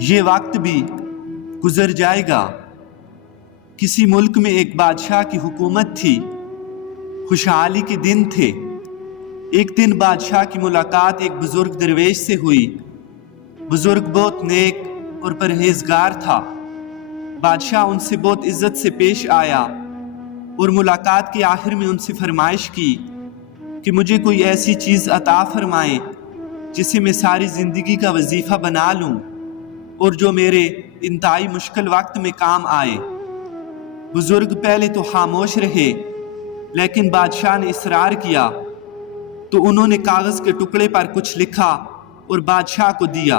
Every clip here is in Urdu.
یہ وقت بھی گزر جائے گا۔ کسی ملک میں ایک بادشاہ کی حکومت تھی، خوشحالی کے دن تھے۔ ایک دن بادشاہ کی ملاقات ایک بزرگ درویش سے ہوئی۔ بزرگ بہت نیک اور پرہیزگار تھا۔ بادشاہ ان سے بہت عزت سے پیش آیا اور ملاقات کے آخر میں ان سے فرمائش کی کہ مجھے کوئی ایسی چیز عطا فرمائیں جسے میں ساری زندگی کا وظیفہ بنا لوں اور جو میرے انتہائی مشکل وقت میں کام آئے۔ بزرگ پہلے تو خاموش رہے، لیکن بادشاہ نے اصرار کیا تو انہوں نے کاغذ کے ٹکڑے پر کچھ لکھا اور بادشاہ کو دیا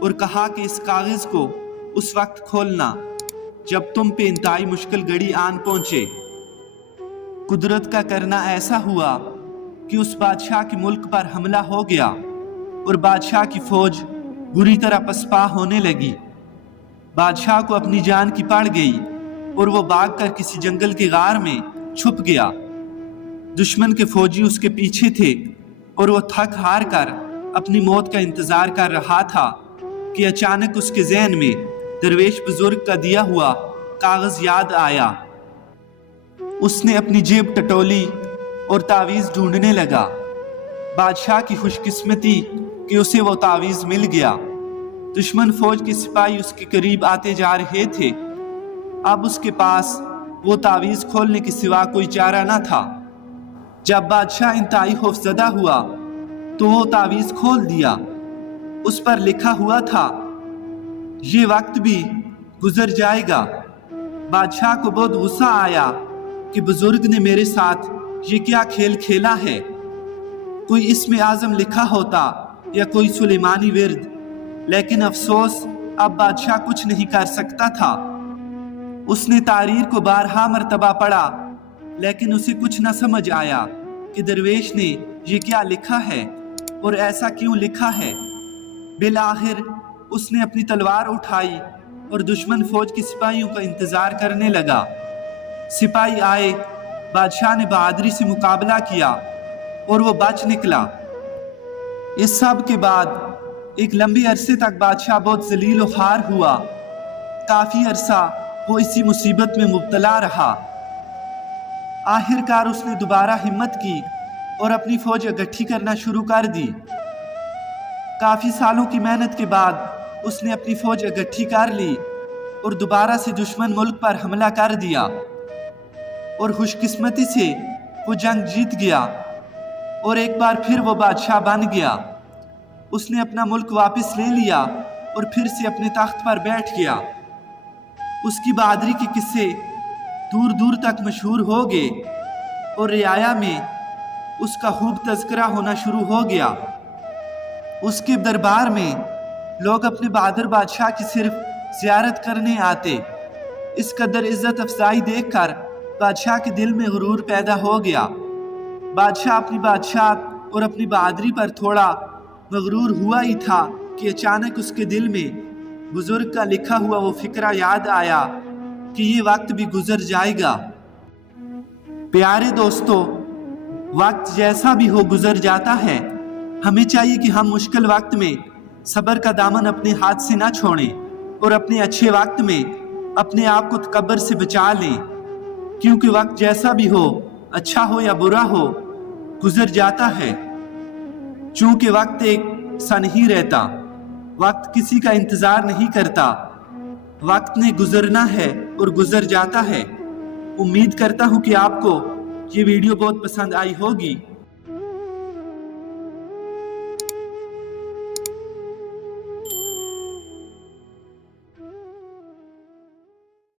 اور کہا کہ اس کاغذ کو اس وقت کھولنا جب تم پہ انتہائی مشکل گھڑی آن پہنچے۔ قدرت کا کرنا ایسا ہوا کہ اس بادشاہ کے ملک پر حملہ ہو گیا اور بادشاہ کی فوج بری طرح پسپا ہونے لگی۔ بادشاہ کو اپنی جان کی پڑ گئی اور وہ بھاگ کر کسی جنگل کے غار میں چھپ گیا۔ دشمن کے فوجی اس کے پیچھے تھے اور وہ تھک ہار کر اپنی موت کا انتظار کر رہا تھا کہ اچانک اس کے ذہن میں درویش بزرگ کا دیا ہوا کاغذ یاد آیا۔ اس نے اپنی جیب ٹٹولی اور تعویذ ڈھونڈنے لگا۔ بادشاہ کی خوش قسمتی کہ اسے وہ تعویذ مل گیا۔ دشمن فوج کے سپاہی اس کے قریب آتے جا رہے تھے۔ اب اس کے پاس وہ تعویذ کھولنے کے سوا کوئی چارہ نہ تھا۔ جب بادشاہ انتہائی خوفزدہ ہوا تو وہ تعویذ کھول دیا۔ اس پر لکھا ہوا تھا، یہ وقت بھی گزر جائے گا۔ بادشاہ کو بہت غصہ آیا کہ بزرگ نے میرے ساتھ یہ کیا کھیل کھیلا ہے۔ کوئی اسم اعظم لکھا ہوتا یا کوئی سلیمانی ورد، لیکن افسوس اب بادشاہ کچھ نہیں کر سکتا تھا۔ اس نے تحریر کو بارہا مرتبہ پڑھا، لیکن اسے کچھ نہ سمجھ آیا کہ درویش نے یہ کیا لکھا ہے اور ایسا کیوں لکھا ہے۔ بالآخر اس نے اپنی تلوار اٹھائی اور دشمن فوج کے سپاہیوں کا انتظار کرنے لگا۔ سپاہی آئے، بادشاہ نے بہادری سے مقابلہ کیا اور وہ بچ نکلا۔ اس سب کے بعد ایک لمبے عرصے تک بادشاہ بہت ذلیل و خوار ہوا۔ کافی عرصہ وہ اسی مصیبت میں مبتلا رہا۔ آخر کار اس نے دوبارہ ہمت کی اور اپنی فوج اکٹھی کرنا شروع کر دی۔ کافی سالوں کی محنت کے بعد اس نے اپنی فوج اکٹھی کر لی اور دوبارہ سے دشمن ملک پر حملہ کر دیا اور خوش قسمتی سے وہ جنگ جیت گیا اور ایک بار پھر وہ بادشاہ بن گیا۔ اس نے اپنا ملک واپس لے لیا اور پھر سے اپنے تخت پر بیٹھ گیا۔ اس کی بہادری کے قصے دور دور تک مشہور ہو گئے اور رعایا میں اس کا خوب تذکرہ ہونا شروع ہو گیا۔ اس کے دربار میں لوگ اپنے بہادر بادشاہ کی صرف زیارت کرنے آتے۔ اس قدر عزت افزائی دیکھ کر بادشاہ کے دل میں غرور پیدا ہو گیا۔ بادشاہ اپنی بادشاہت اور اپنی بہادری پر تھوڑا مغرور ہوا ہی تھا کہ اچانک اس کے دل میں بزرگ کا لکھا ہوا وہ فقرہ یاد آیا کہ یہ وقت بھی گزر جائے گا۔ پیارے دوستو، وقت جیسا بھی ہو گزر جاتا ہے۔ ہمیں چاہیے کہ ہم مشکل وقت میں صبر کا دامن اپنے ہاتھ سے نہ چھوڑیں اور اپنے اچھے وقت میں اپنے آپ کو تکبر سے بچا لیں، کیونکہ وقت جیسا بھی ہو، اچھا ہو یا برا ہو، گزر جاتا ہے۔ چونکہ وقت ایک سا نہیں رہتا، وقت کسی کا انتظار نہیں کرتا، وقت نے گزرنا ہے اور گزر جاتا ہے۔ امید کرتا ہوں کہ آپ کو یہ ویڈیو بہت پسند آئی ہوگی۔